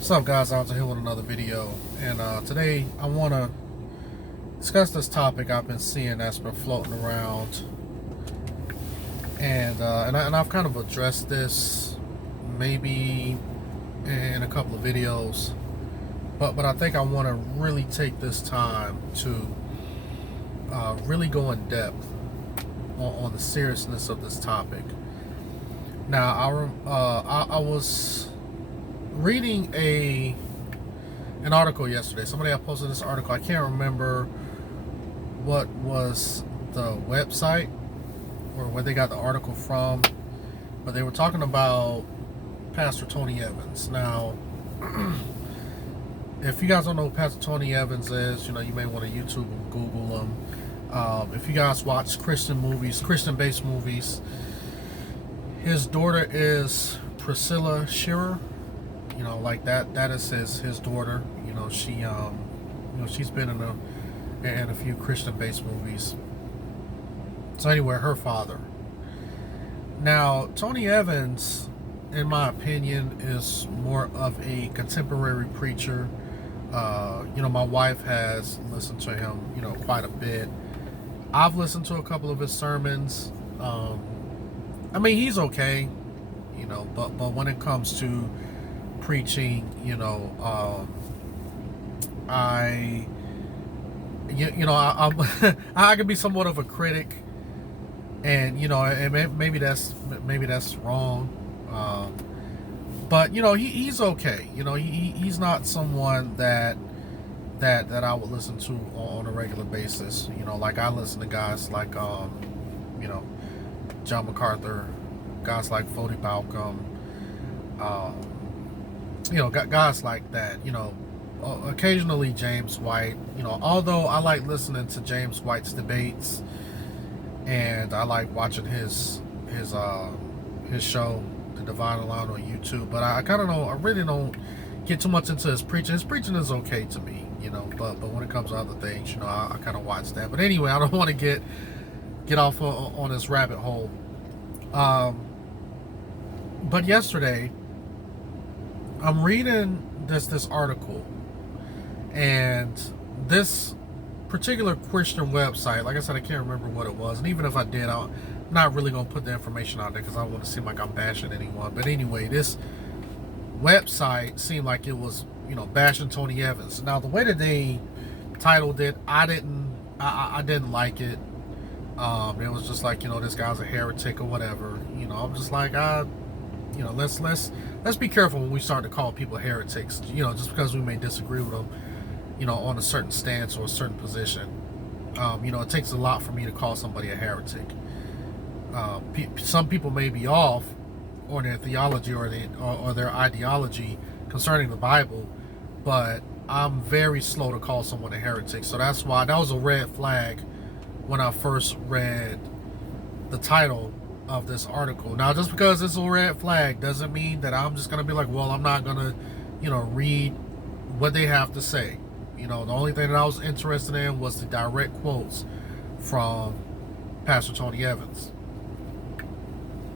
What's up, guys? Out here with another video, and today I want to discuss this topic I've been seeing that's been floating around, and I've kind of addressed this maybe in a couple of videos, but I think I want to really take this time to really go in depth on the seriousness of this topic. Now, I was reading an article yesterday. Somebody had posted this article. I can't remember what was the website or where they got the article from, but they were talking about Pastor Tony Evans. Now, if you guys don't know who Pastor Tony Evans is, you may want to YouTube and Google him. If you guys watch Christian movies, Christian-based movies, his daughter is Priscilla Shirer. Like that is his daughter. She's been in a few Christian-based movies. So anyway, her father. Now, Tony Evans, in my opinion, is more of a contemporary preacher. My wife has listened to him, quite a bit. I've listened to a couple of his sermons. He's okay, but when it comes to preaching, I I can be somewhat of a critic, and maybe that's wrong, but he's okay. He's not someone that I would listen to on a regular basis. Like I listen to guys like John MacArthur, guys like Voddie Baucham, guys like that. Occasionally James White. Although I like listening to James White's debates, and I like watching his show, The Divine Line, on YouTube. But I really don't get too much into his preaching. His preaching is okay to me, but when it comes to other things, I kind of watch that. But anyway, I don't want to get off on this rabbit hole. But yesterday, I'm reading this article, and this particular Christian website, like I said, I can't remember what it was, and even if I did, I'm not really going to put the information out there because I don't want to seem like I'm bashing anyone. But anyway, this website seemed like it was, bashing Tony Evans. Now, the way that they titled it, I didn't like it. It was just like, this guy's a heretic or whatever. I'm just like, let's be careful when we start to call people heretics, just because we may disagree with them, on a certain stance or a certain position. It takes a lot for me to call somebody a heretic. Some people may be off on their theology or their ideology concerning the Bible, but I'm very slow to call someone a heretic. So that's why that was a red flag when I first read the title of this article. Now, just because it's a red flag doesn't mean that I'm just going to be like, well, I'm not going to, read what they have to say. The only thing that I was interested in was the direct quotes from Pastor Tony Evans.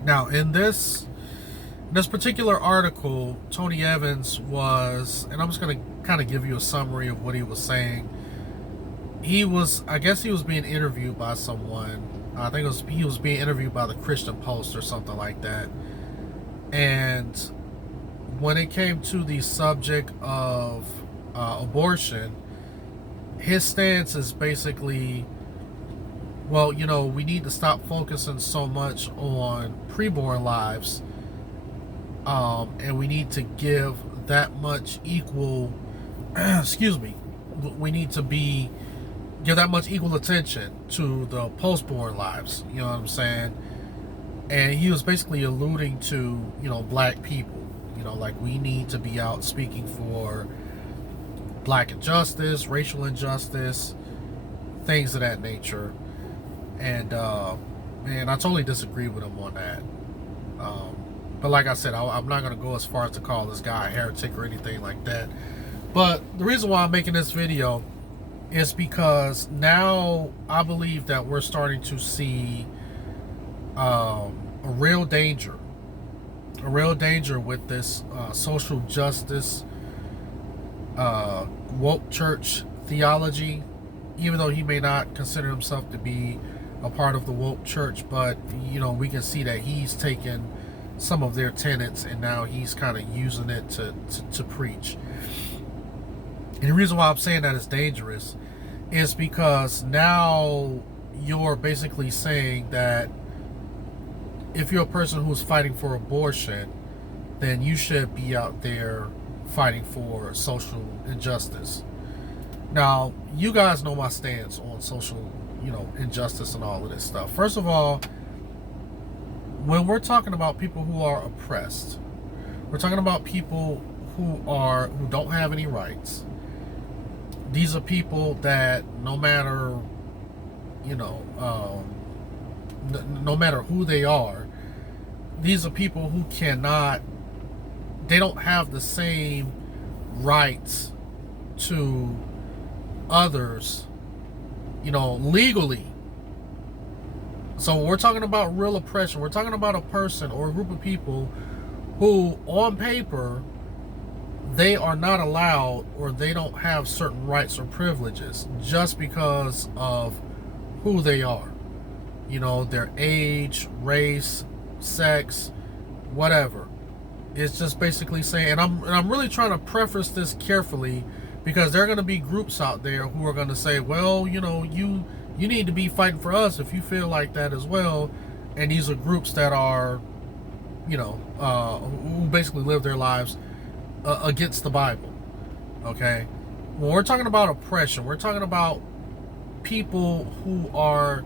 Now, in this particular article, Tony Evans was, and I'm just going to kind of give you a summary of what he was saying. I guess he was being interviewed by someone. I think he was being interviewed by the Christian Post or something like that. And when it came to the subject of abortion, his stance is basically, well, we need to stop focusing so much on preborn lives, and we need to give that much equal, we need to give that much equal attention to the postborn lives. You know what I'm saying? And he was basically alluding to, black people. Like we need to be out speaking for black injustice, racial injustice, things of that nature. And, man, I totally disagree with him on that. But like I said, I'm not going to go as far as to call this guy a heretic or anything like that. But the reason why I'm making this video is because now I believe that we're starting to see a real danger with this social justice woke church theology, even though he may not consider himself to be a part of the woke church, but we can see that he's taken some of their tenets and now he's kind of using it to preach. And the reason why I'm saying that is dangerous is because now you're basically saying that if you're a person who's fighting for abortion, then you should be out there fighting for social injustice. Now, you guys know my stance on social, injustice and all of this stuff. First of all, when we're talking about people who are oppressed, we're talking about people who don't have any rights. These are people that no matter, no matter who they are, these are people who they don't have the same rights to others, legally. So we're talking about real oppression. We're talking about a person or a group of people who, on paper, they are not allowed or they don't have certain rights or privileges just because of who they are. Their age, race, sex, whatever. It's just basically saying, and I'm really trying to preface this carefully, because there are going to be groups out there who are going to say, well, you need to be fighting for us if you feel like that as well. And these are groups that are, who basically live their lives against the Bible. Okay? When we're talking about oppression, we're talking about people who are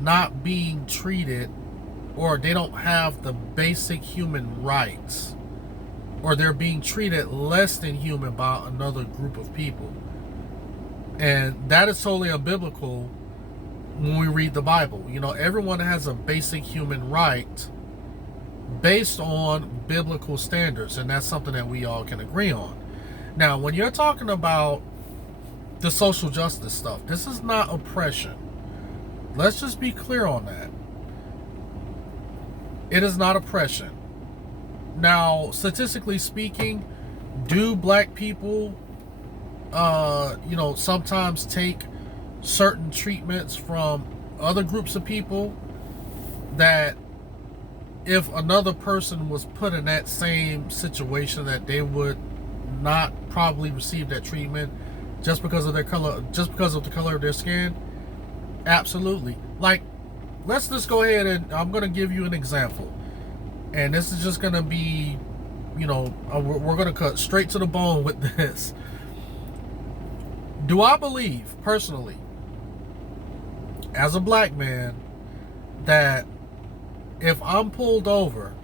not being treated, or they don't have the basic human rights, or they're being treated less than human by another group of people. And that is totally unbiblical when we read the Bible. Everyone has a basic human right based on biblical standards, and that's something that we all can agree on. Now, when you're talking about the social justice stuff, this is not oppression. Let's just be clear on that. It is not oppression. Now, statistically speaking, do black people, sometimes take certain treatments from other groups of people that if another person was put in that same situation, that they would not probably receive that treatment just because of their color, just because of the color of their skin? Absolutely. Like, let's just go ahead and I'm going to give you an example. And this is just going to be, we're going to cut straight to the bone with this. Do I believe, personally, as a black man, that if I'm pulled over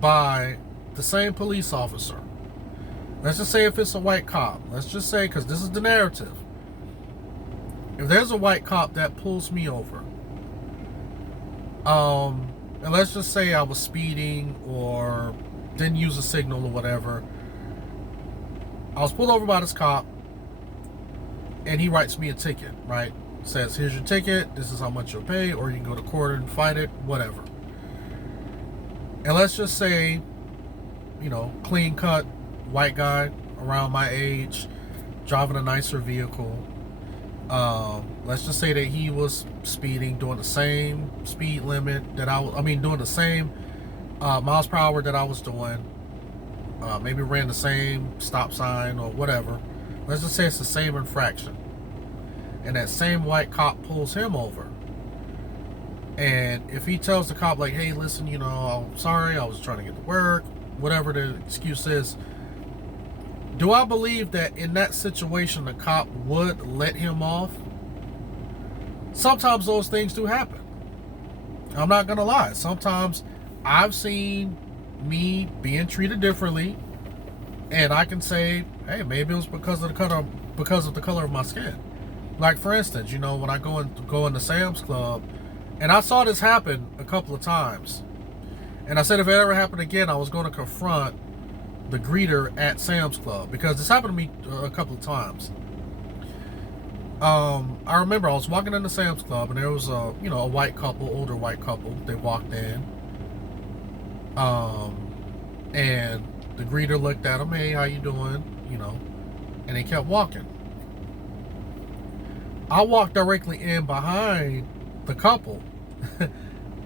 by the same police officer, let's just say if it's a white cop, let's just say, because this is the narrative, if there's a white cop that pulls me over, and let's just say I was speeding or didn't use a signal or whatever, I was pulled over by this cop, and he writes me a ticket, right? Says, here's your ticket, this is how much you'll pay, or you can go to court and fight it, whatever. And let's just say, clean cut, white guy, around my age, driving a nicer vehicle. Let's just say that he was speeding, doing the same speed limit that doing the same miles per hour that I was doing. Maybe ran the same stop sign or whatever. Let's just say it's the same infraction. And that same white cop pulls him over. And if he tells the cop, like, hey, listen, I'm sorry, I was trying to get to work, whatever the excuse is, do I believe that in that situation the cop would let him off? Sometimes those things do happen. I'm not going to lie. Sometimes I've seen me being treated differently, and I can say, hey, maybe it was because of the color of my skin. Like, for instance, when I go into Sam's Club, and I saw this happen a couple of times, and I said if it ever happened again, I was going to confront the greeter at Sam's Club, because this happened to me a couple of times. I remember I was walking into Sam's Club, and there was a white couple, older white couple. They walked in, and the greeter looked at them, hey, how you doing? and they kept walking. I walked directly in behind the couple,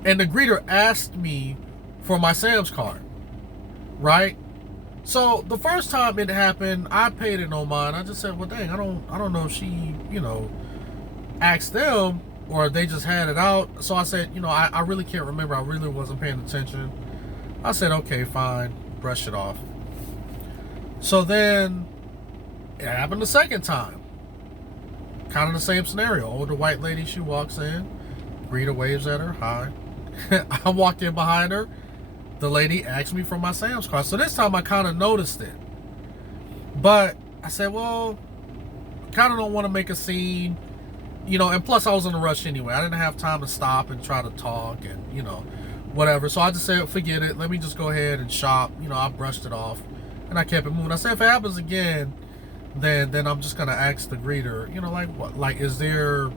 and the greeter asked me for my Sam's card, right? So the first time it happened, I paid it no mind. I just said, well, dang, I don't know if she, asked them or they just had it out. So I said, I really can't remember. I really wasn't paying attention. I said, okay, fine, brush it off. So then it happened the second time. Kind of the same scenario. Older white lady, she walks in, greeter waves at her, hi. I walked in behind her. The lady asked me for my Sam's card. So this time I kind of noticed it. But I said, well, kind of don't want to make a scene, and plus I was in a rush anyway. I didn't have time to stop and try to talk and, whatever. So I just said, forget it. Let me just go ahead and shop. I brushed it off and I kept it moving. I said, if it happens again, then I'm just going to ask the greeter, like what? Like, is there,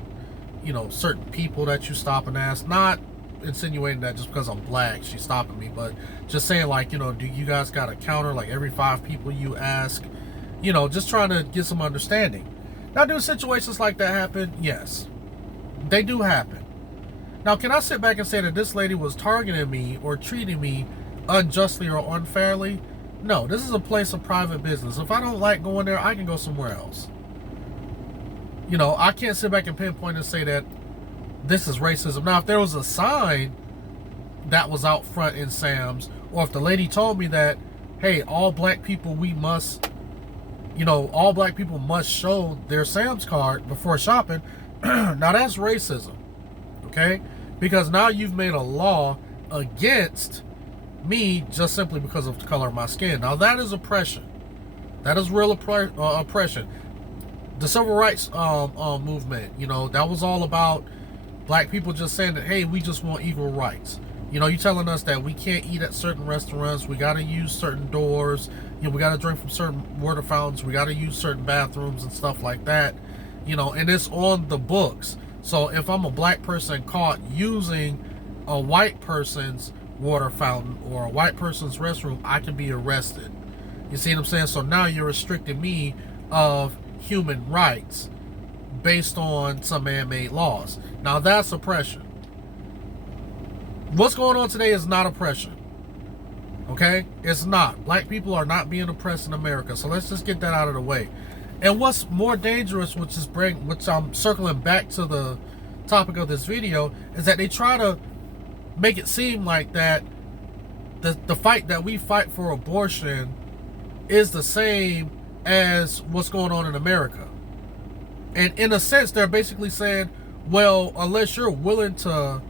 certain people that you stop and ask? Not insinuating that just because I'm black she's stopping me, but just saying, like, do you guys got a counter, like every 5 people you ask, just trying to get some understanding. Now, do situations like that happen? Yes, they do happen. Now, can I sit back and say that this lady was targeting me or treating me unjustly or unfairly? No, this is a place of private business. If I don't like going there, I can go somewhere else. I can't sit back and pinpoint and say that this is racism. Now, if there was a sign that was out front in Sam's, or if the lady told me that, hey, all black people, all black people must show their Sam's card before shopping, now that's racism, okay? Because now you've made a law against me just simply because of the color of my skin. Now that is oppression. That is real oppression. The civil rights movement, that was all about black people just saying that, hey, we just want equal rights. You telling us that we can't eat at certain restaurants, we got to use certain doors, we got to drink from certain water fountains, we got to use certain bathrooms and stuff like that, and it's on the books. So if I'm a black person caught using a white person's water fountain or a white person's restroom, I can be arrested. You see what I'm saying? So now you're restricting me of human rights based on some man-made laws. Now that's oppression. What's going on today is not oppression. Okay? It's not. Black people are not being oppressed in America. So let's just get that out of the way. And what's more dangerous, which I'm circling back to the topic of this video, is that they try to make it seem like that the fight that we fight for abortion is the same as what's going on in America. And in a sense, they're basically saying, well, unless you're willing to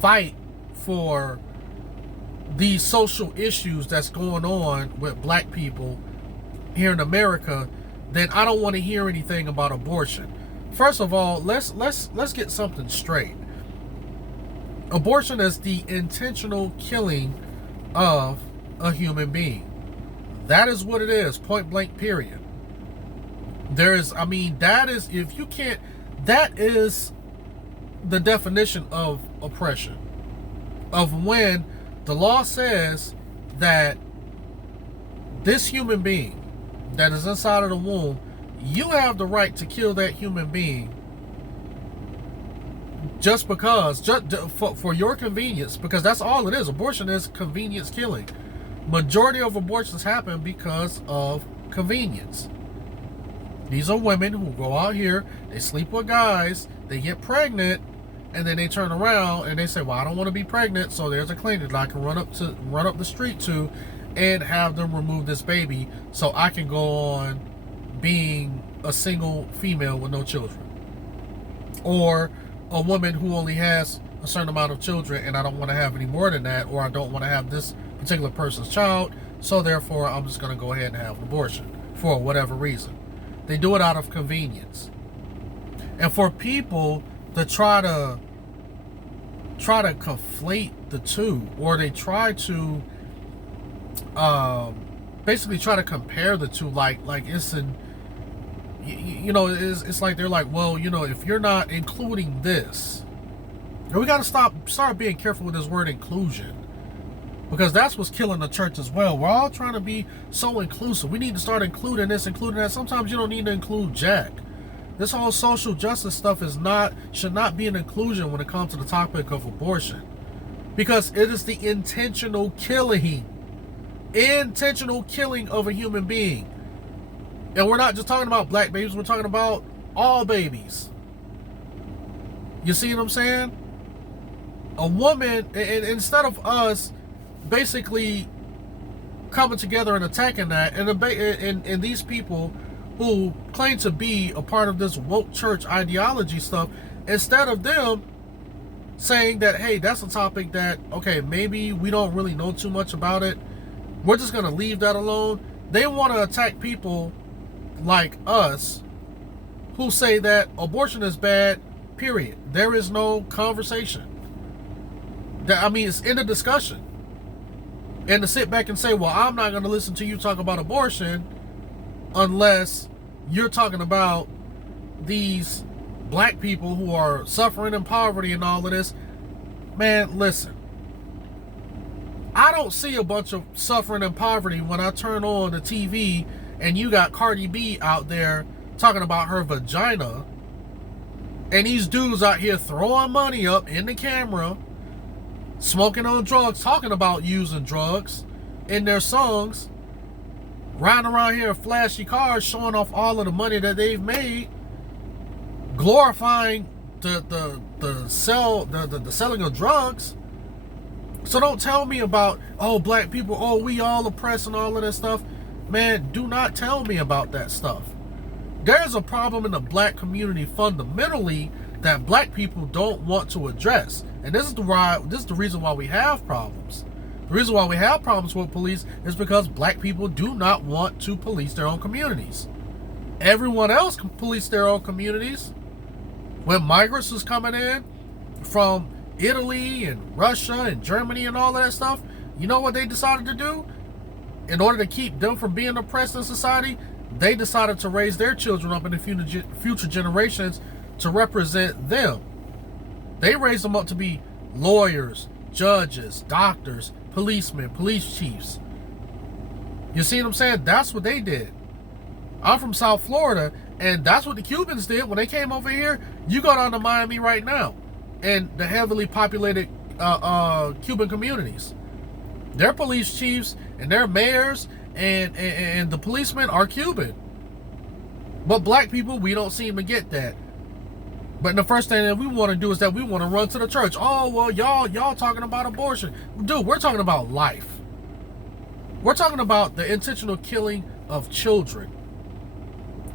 fight for these social issues that's going on with black people here in America, then I don't want to hear anything about abortion. First of all, let's get something straight. Abortion is the intentional killing of a human being. That is what it is, point blank, period. That is, if you can't, that is the definition of oppression. Of when the law says that this human being that is inside of the womb, you have the right to kill that human being just because, for your convenience, because that's all it is. Abortion is convenience killing. Majority of abortions happen because of convenience. These are women who go out here, they sleep with guys, they get pregnant, and then they turn around and they say, well, I don't want to be pregnant, so there's a clinic that I can run up the street to and have them remove this baby so I can go on being a single female with no children. Or a woman who only has a certain amount of children and I don't want to have any more than that, or I don't want to have this particular person's child, so therefore I'm just going to go ahead and have an abortion for whatever reason. They do it out of convenience. And for people to try to conflate the two, or they try to basically try to compare the two, like it's an, it's like they're like, well, if you're not including this, and we got to start being careful with this word inclusion, Because that's what's killing the church as well. We're all trying to be so inclusive. We need to start including this, including that. Sometimes you don't need to include jack. This whole social justice stuff should not be an inclusion when it comes to the topic of abortion. Because it is the intentional killing of a human being. And we're not just talking about black babies, we're talking about all babies. You see what I'm saying? A woman, and instead of us basically coming together and attacking that, and these people who claim to be a part of this woke church ideology stuff, instead of them saying that, hey, that's a topic that, okay, maybe we don't really know too much about it, we're just going to leave that alone. They want to attack people like us who say that abortion is bad, period. There is no conversation. I mean, it's in the discussion. And to sit back and say, well, I'm not going to listen to you talk about abortion unless you're talking about these black people who are suffering in poverty and all of this. Man, listen. I don't see a bunch of suffering and poverty when I turn on the TV and you got Cardi B out there talking about her vagina, and these dudes out here throwing money up in the camera, smoking on drugs, talking about using drugs in their songs, riding around here in flashy cars, showing off all of the money that they've made, glorifying the selling of drugs. So don't tell me about, oh, black people, oh, we all oppressed and all of that stuff. Man, do not tell me about that stuff. There's a problem in the black community fundamentally that black people don't want to address. And this is the reason why we have problems. The reason why we have problems with police is because black people do not want to police their own communities. Everyone else can police their own communities. When migrants was coming in from Italy and Russia and Germany and all of that stuff, you know what they decided to do? In order to keep them from being oppressed in society, they decided to raise their children up in the future generations to represent them. They raised them up to be lawyers, judges, doctors, policemen, police chiefs. You see what I'm saying? That's what they did. I'm from South Florida, and that's what the Cubans did when they came over here. You go down to Miami right now, and the heavily populated Cuban communities. Their police chiefs and their mayors and the policemen are Cuban. But black people, we don't seem to get that. But the first thing that we want to do is that we want to run to the church. Oh, well, y'all talking about abortion. Dude, we're talking about life. We're talking about the intentional killing of children.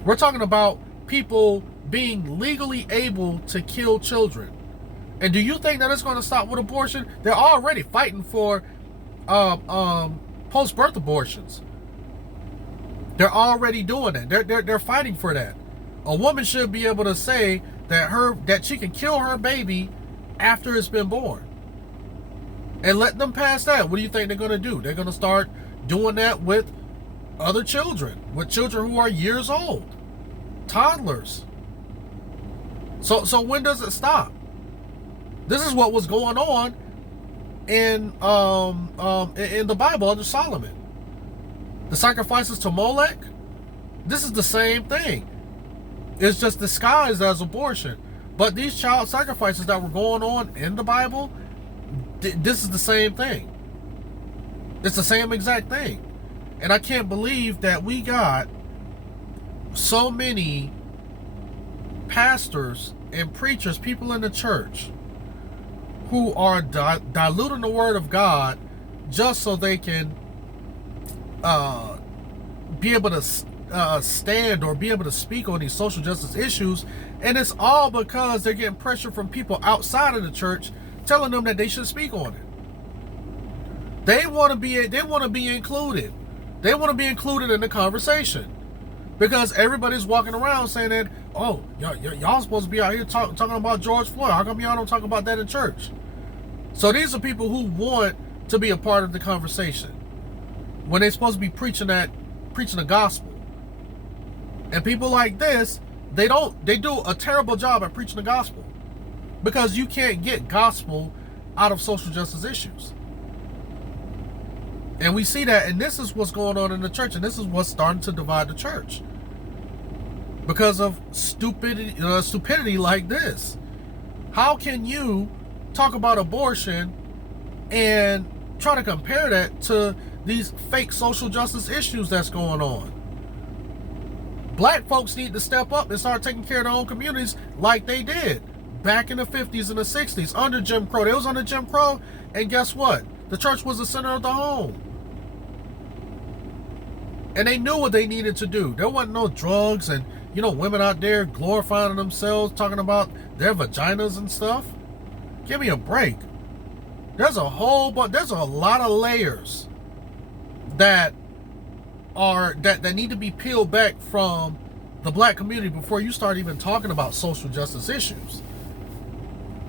We're talking about people being legally able to kill children. And do you think that it's going to stop with abortion? They're already fighting for post-birth abortions. They're already doing that. They're fighting for that. A woman should be able to say that she can kill her baby after it's been born. And let them pass that. What do you think they're going to do? They're going to start doing that with other children, with children who are years old, toddlers. So when does it stop? This is what was going on in the Bible under Solomon. The sacrifices to Molech, this is the same thing. It's just disguised as abortion. But these child sacrifices that were going on in the Bible, this is the same thing. It's the same exact thing. And I can't believe that we got so many pastors and preachers, people in the church, who are diluting the word of God just so they can be able to stand or be able to speak on these social justice issues. And it's all because they're getting pressure from people outside of the church telling them that they should speak on it. They want to be included. They want to be included in the conversation. Because everybody's walking around saying that, oh, y'all supposed to be out here talking about George Floyd. How come y'all don't talk about that in church? So these are people who want to be a part of the conversation when they're supposed to be preaching the gospel. And people like this, they do a terrible job at preaching the gospel, because you can't get gospel out of social justice issues. And we see that, and this is what's going on in the church, and this is what's starting to divide the church. Because of stupidity like this. How can you talk about abortion and try to compare that to these fake social justice issues that's going on? Black folks need to step up and start taking care of their own communities like they did back in the 50s and the 60s under Jim Crow. They was under Jim Crow, and guess what? The church was the center of the home. And they knew what they needed to do. There wasn't no drugs and, women out there glorifying themselves, talking about their vaginas and stuff. Give me a break. There's a lot of layers that need to be peeled back from the black community before you start even talking about social justice issues.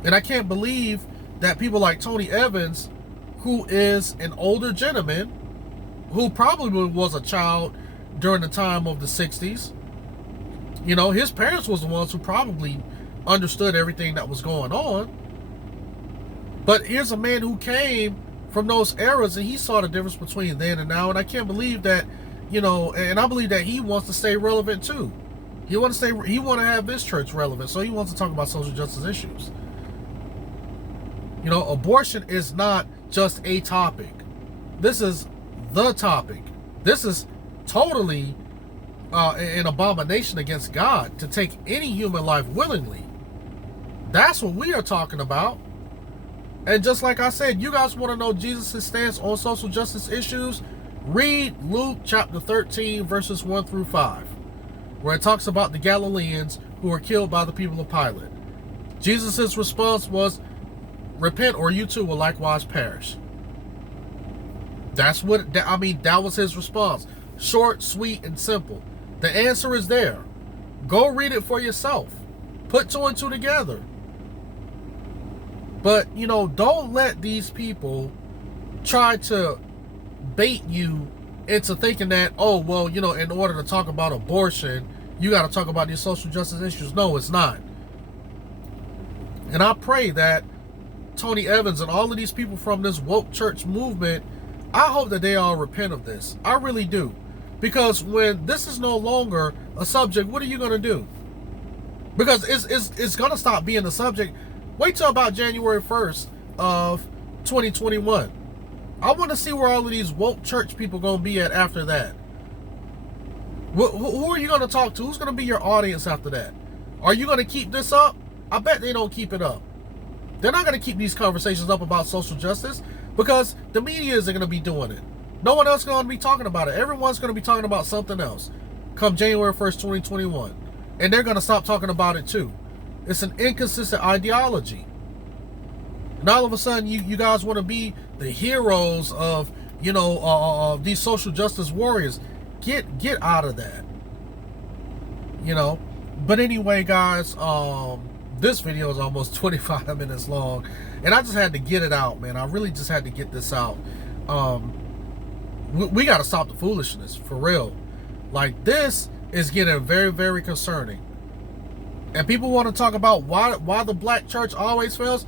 And I can't believe that people like Tony Evans, who is an older gentleman, who probably was a child during the time of the 60s. His parents was the ones who probably understood everything that was going on. But here's a man who came from those eras, and he saw the difference between then and now. And I can't believe that, and I believe that he wants to stay relevant too. He want to have this church relevant, so he wants to talk about social justice issues. Abortion is not just a topic. This is the topic. This is totally an abomination against God to take any human life willingly. That's what we are talking about. And just like I said, you guys want to know Jesus' stance on social justice issues? Read Luke chapter 13, verses 1 through 5, where it talks about the Galileans who were killed by the people of Pilate. Jesus' response was, repent or you too will likewise perish. That was his response. Short, sweet, and simple. The answer is there. Go read it for yourself. Put two and two together. But, don't let these people try to bait you into thinking that, in order to talk about abortion, you got to talk about these social justice issues. No, it's not. And I pray that Tony Evans and all of these people from this woke church movement, I hope that they all repent of this. I really do. Because when this is no longer a subject, what are you going to do? Because it's going to stop being a subject. Wait till about January 1st of 2021. I want to see where all of these woke church people going to be at after that. Who are you going to talk to? Who's going to be your audience after that? Are you going to keep this up? I bet they don't keep it up. They're not going to keep these conversations up about social justice because the media isn't going to be doing it. No one else is going to be talking about it. Everyone's going to be talking about something else come January 1st, 2021. And they're going to stop talking about it too. It's an inconsistent ideology. And all of a sudden, you guys want to be the heroes of, these social justice warriors. Get out of that. But anyway, guys, this video is almost 25 minutes long. And I just had to get it out, man. I really just had to get this out. We got to stop the foolishness, for real. Like, this is getting very, very concerning. And people want to talk about why the black church always fails.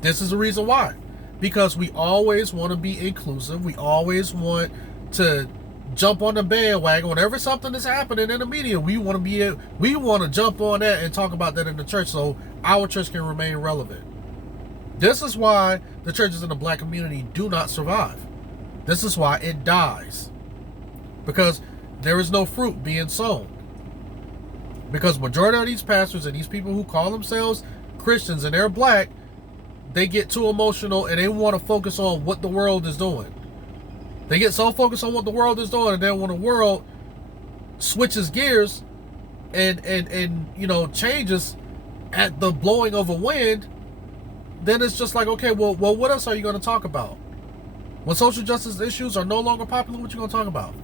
This is the reason why. Because we always want to be inclusive. We always want to jump on the bandwagon whenever something is happening in the media. We want to jump on that and talk about that in the church so our church can remain relevant. This is why the churches in the black community do not survive. This is why it dies. Because there is no fruit being sown. Because majority of these pastors and these people who call themselves Christians and they're black, they get too emotional and they want to focus on what the world is doing. They get so focused on what the world is doing, and then when the world switches gears and changes at the blowing of a wind, then it's just like, okay, well, what else are you going to talk about? When social justice issues are no longer popular, what you going to talk about?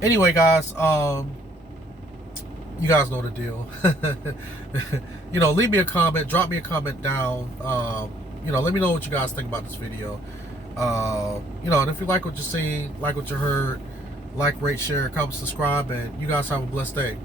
Anyway, guys, you guys know the deal. Leave me a comment, drop me a comment down. Let me know what you guys think about this video. And if you like what you're seeing, like what you heard, like, rate, share, comment, subscribe, and you guys have a blessed day.